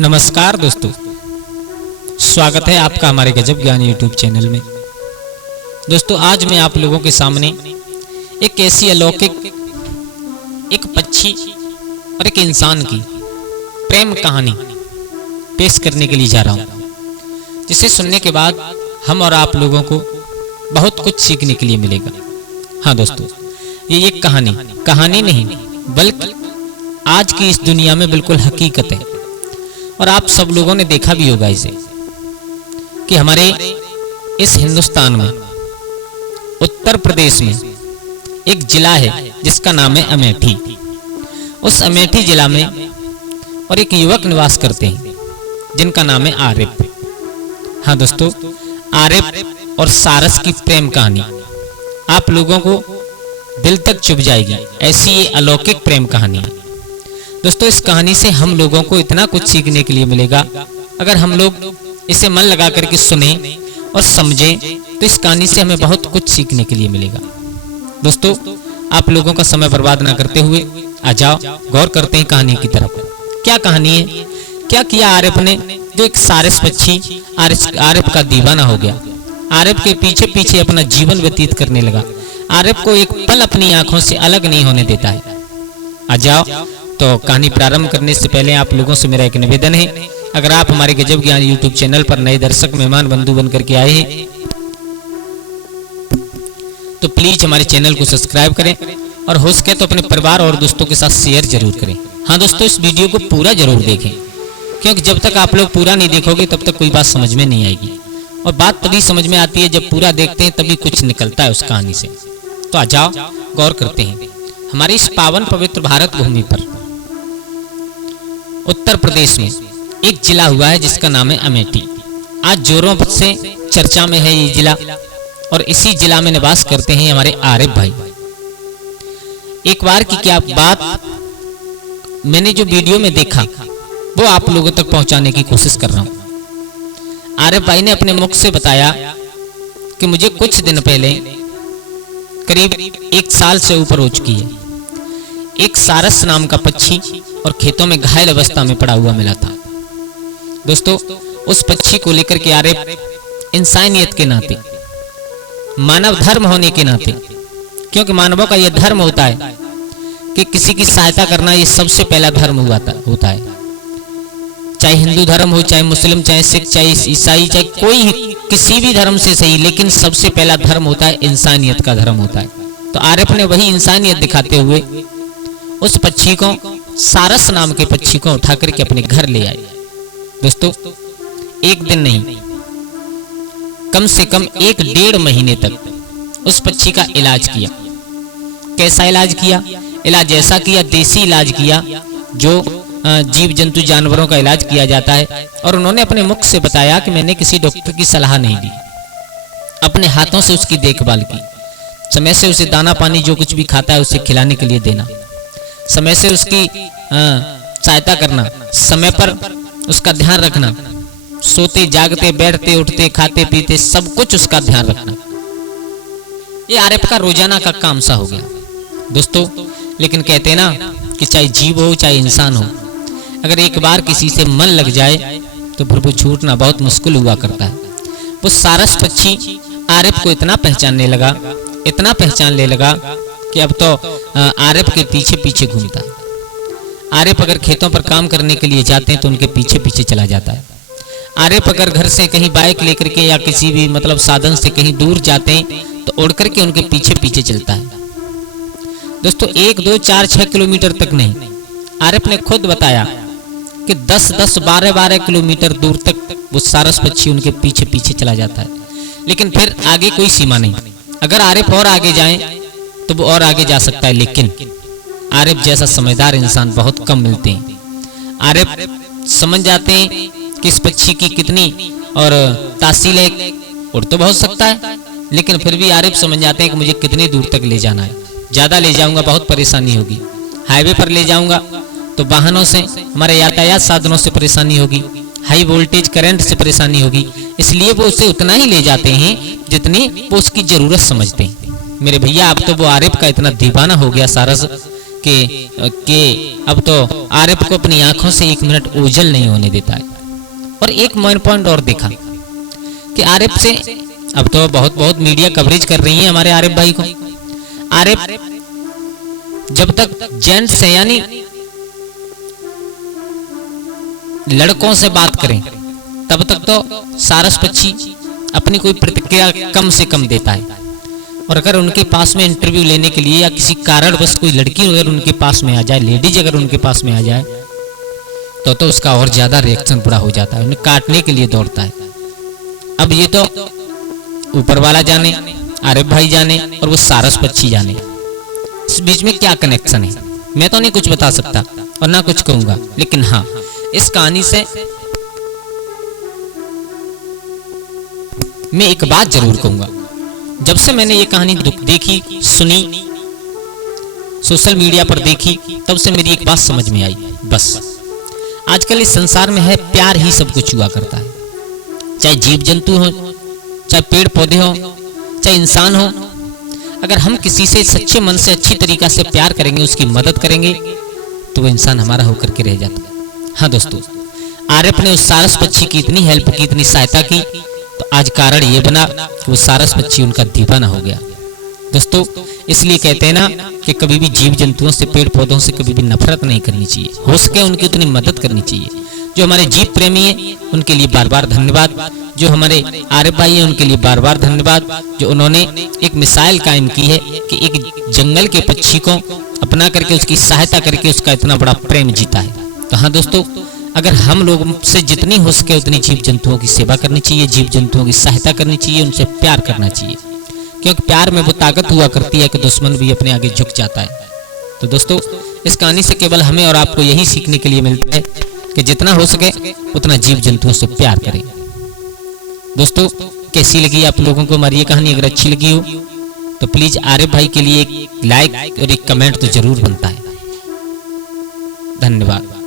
नमस्कार दोस्तों, स्वागत है आपका हमारे गजब ज्ञान यूट्यूब चैनल में। दोस्तों, आज मैं आप लोगों के सामने एक ऐसी अलौकिक, एक पक्षी और एक इंसान की प्रेम कहानी पेश करने के लिए जा रहा हूं, जिसे सुनने के बाद हम और आप लोगों को बहुत कुछ सीखने के लिए मिलेगा। हाँ दोस्तों, ये एक कहानी नहीं बल्कि आज की इस दुनिया में बिल्कुल हकीकत है। और आप सब लोगों ने देखा भी होगा इसे कि हमारे इस हिंदुस्तान में उत्तर प्रदेश में एक जिला है जिसका नाम है अमेठी। उस अमेठी जिला में और एक युवक निवास करते हैं जिनका नाम है आरिफ। हाँ दोस्तों, आरिफ और सारस की प्रेम कहानी आप लोगों को दिल तक चुभ जाएगी। ऐसी ये अलौकिक प्रेम कहानी है। दोस्तों, इस कहानी से हम लोगों को इतना कुछ सीखने के लिए मिलेगा। अगर हम लोग इसे मन लगा करके सुने और समझें तो इस कहानी से हमें बहुत कुछ सीखने के लिए मिलेगा। दोस्तों, आप लोगों का समय बर्बाद ना करते हुए आ जाओ, गौर करते हैं कहानी की तरफ। क्या कहानी है, क्या किया आरिफ ने जो एक सारस पक्षी आरिफ का दीवाना हो गया। आरिफ के पीछे पीछे अपना जीवन व्यतीत करने लगा। आरिफ को एक पल अपनी आंखों से अलग नहीं होने देता है। आ जाओ, तो कहानी प्रारंभ करने से पहले आप लोगों से मेरा एक निवेदन है, अगर आप हमारे गजब ज्ञान यूट्यूब चैनल पर नए दर्शक मेहमान बंधु बनकर के आए हैं तो प्लीज हमारे चैनल को सब्सक्राइब करें और हो सके तो अपने परिवार और दोस्तों के साथ शेयर जरूर करें। हाँ दोस्तों, इस वीडियो को पूरा जरूर देखें, क्योंकि जब तक आप लोग पूरा नहीं देखोगे तब तक कोई बात समझ में नहीं आएगी। और बात तभी समझ में आती है जब पूरा देखते हैं, तभी कुछ निकलता है उस कहानी से। तो आ जाओ, गौर करते हैं। हमारी इस पावन पवित्र भारत भूमि पर उत्तर प्रदेश में एक जिला हुआ है जिसका नाम है अमेठी। आज जोरों से चर्चा में है ये जिला, और इसी जिला में निवास करते हैं हमारे आरिफ भाई। एक बार की क्या बात मैंने जो वीडियो में देखा वो आप लोगों तक पहुंचाने की कोशिश कर रहा हूं। आरिफ भाई ने अपने मुख से बताया कि मुझे कुछ दिन पहले, करीब 1 साल से ऊपर हो चुकी है, एक सारस नाम का पक्षी और खेतों में घायल अवस्था में पड़ा हुआ मिला था। दोस्तों, उस पक्षी को लेकर के आरिफ इंसानियत के नाते, मानव धर्म होने के नाते, क्योंकि मानवों का यह धर्म होता है कि किसी की सहायता करना ये सबसे पहला धर्म होता है। चाहे हिंदू धर्म हो, चाहे मुस्लिम, चाहे सिख, चाहे ईसाई, चाहे कोई किसी भी धर्म से सही, लेकिन सबसे पहला धर्म होता है इंसानियत का धर्म होता है। तो आरिफ ने वही इंसानियत दिखाते हुए उस पक्षी को, सारस नाम के पक्षी को उठा करके अपने घर ले आए। दोस्तों, एक दिन नहीं, कम से कम 1-1.5 महीने तक उस पक्षी का इलाज किया। कैसा इलाज किया? इलाज ऐसा किया, देसी इलाज किया जो जीव जंतु जानवरों का इलाज किया जाता है। और उन्होंने अपने मुख से बताया कि मैंने किसी डॉक्टर की सलाह नहीं ली, अपने हाथों से उसकी देखभाल की। समय से उसे दाना पानी जो कुछ भी खाता है उसे खिलाने के लिए देना, समय से उसकी सहायता करना, समय पर उसका ध्यान रखना, सोते जागते बैठते उठते खाते पीते सब कुछ उसका ध्यान रखना। ये आरिफ का रोजाना का काम सा हो गया दोस्तों। लेकिन कहते ना कि चाहे जीव हो चाहे इंसान हो, अगर एक बार किसी से मन लग जाए तो फिर वो छूटना बहुत मुश्किल हुआ करता है। वो सारस पक्षी आरिफ को इतना पहचानने लगा, इतना पहचानने लगा कि अब तो आरिफ के पीछे पीछे घूमता है। आरिफ अगर खेतों पर काम करने के लिए जाते हैं तो उनके पीछे पीछे चला जाता है। आरिफ अगर घर से कहीं बाइक लेकर के या किसी भी साधन से कहीं दूर जाते हैं तो उड़ करके उनके पीछे पीछे चलता है। दोस्तों, 1, 2, 4, 6 किलोमीटर तक नहीं, आरिफ ने खुद बताया कि 10-10, 12-12 किलोमीटर दूर तक वो सारस पक्षी उनके पीछे पीछे चला जाता है। लेकिन फिर आगे कोई सीमा नहीं। अगर आरिफ और आगे जाए तो वो और आगे जा सकता है, लेकिन आरिफ जैसा समझदार इंसान बहुत कम मिलते हैं। आरिफ समझ जाते हैं कि इस पक्षी की कितनी और तासील है। उड़ तो बहुत सकता है, लेकिन फिर भी आरिफ समझ जाते हैं कि मुझे कितनी दूर तक ले जाना है। ज़्यादा ले जाऊंगा बहुत परेशानी होगी, हाईवे पर ले जाऊंगा तो वाहनों से, हमारे यातायात साधनों से परेशानी होगी, हाई वोल्टेज करंट से परेशानी होगी। इसलिए वो उसे उतना ही ले जाते हैं जितनी वो उसकी ज़रूरत समझते हैं। मेरे भैया, अब तो वो आरिफ का इतना दीवाना हो गया सारस कि अब तो आरिफ को अपनी आंखों से 1 मिनट ओझल नहीं होने देता है। और एक मेन पॉइंट और देखा कि आरिफ से अब तो बहुत बहुत मीडिया कवरेज कर रही है हमारे आरिफ भाई को। आरिफ जब तक जेंट्स है यानी लड़कों से बात करें तब तक तो सारस पक्षी अपनी कोई प्रतिक्रिया कम से कम देता है, और अगर उनके पास में इंटरव्यू लेने के लिए या किसी कारण बस कोई लड़की अगर उनके पास में आ जाए, लेडीज अगर उनके पास में आ जाए तो उसका और ज्यादा रिएक्शन बड़ा हो जाता है, उन्हें काटने के लिए दौड़ता है। अब ये तो ऊपर वाला जाने, आरिफ भाई जाने और वो सारस पक्षी जाने, इस बीच में क्या कनेक्शन है मैं तो नहीं कुछ बता सकता और ना कुछ कहूंगा। लेकिन हाँ, इस कहानी से मैं एक बात जरूर कहूंगा, जब से मैंने ये कहानी देखी, सुनी, सोशल मीडिया पर देखी, तब से मेरी एक बात समझ में आई, बस आजकल इस संसार में है प्यार ही सब कुछ हुआ करता है। चाहे जीव जंतु हो, चाहे पेड़ पौधे हो, चाहे इंसान हो, अगर हम किसी से सच्चे मन से अच्छी तरीका से प्यार करेंगे, उसकी मदद करेंगे, तो वो इंसान हमारा होकर के रह जाता है। हाँ दोस्तों, आरिफ ने उस सारस पक्षी की इतनी हेल्प की, इतनी सहायता की, तो आज कारण ये बना कि वो सारस पक्षी उनका दीवाना हो गया। दोस्तों, इसलिए कहते हैं ना कि कभी भी जीव जंतुओं से, पेड़ पौधों से कभी भी नफरत नहीं करनी चाहिए, हो सके उनकी उतनी मदद करनी चाहिए। जो हमारे जीव प्रेमी है उनके लिए बार बार धन्यवाद, जो हमारे आरिफ भाई है उनके लिए बार बार धन्यवाद, जो उन्होंने एक मिसाइल कायम की है कि एक जंगल के पक्षी को अपना करके उसकी सहायता करके उसका इतना बड़ा प्रेम जीता है। तो हाँ दोस्तों, अगर हम लोग से जितनी हो सके उतनी जीव जंतुओं की सेवा करनी चाहिए, जीव जंतुओं की सहायता करनी चाहिए, उनसे प्यार करना चाहिए, क्योंकि प्यार में वो ताकत हुआ करती है कि दुश्मन भी अपने आगे झुक जाता है। तो दोस्तों, इस कहानी से केवल हमें और आपको यही सीखने के लिए मिलता है कि जितना हो सके उतना जीव जंतुओं से प्यार करें। दोस्तों, कैसी लगी आप लोगों को हमारी ये कहानी? अगर अच्छी लगी हो तो प्लीज आरिफ भाई के लिए एक लाइक और एक कमेंट तो जरूर बनता है। धन्यवाद।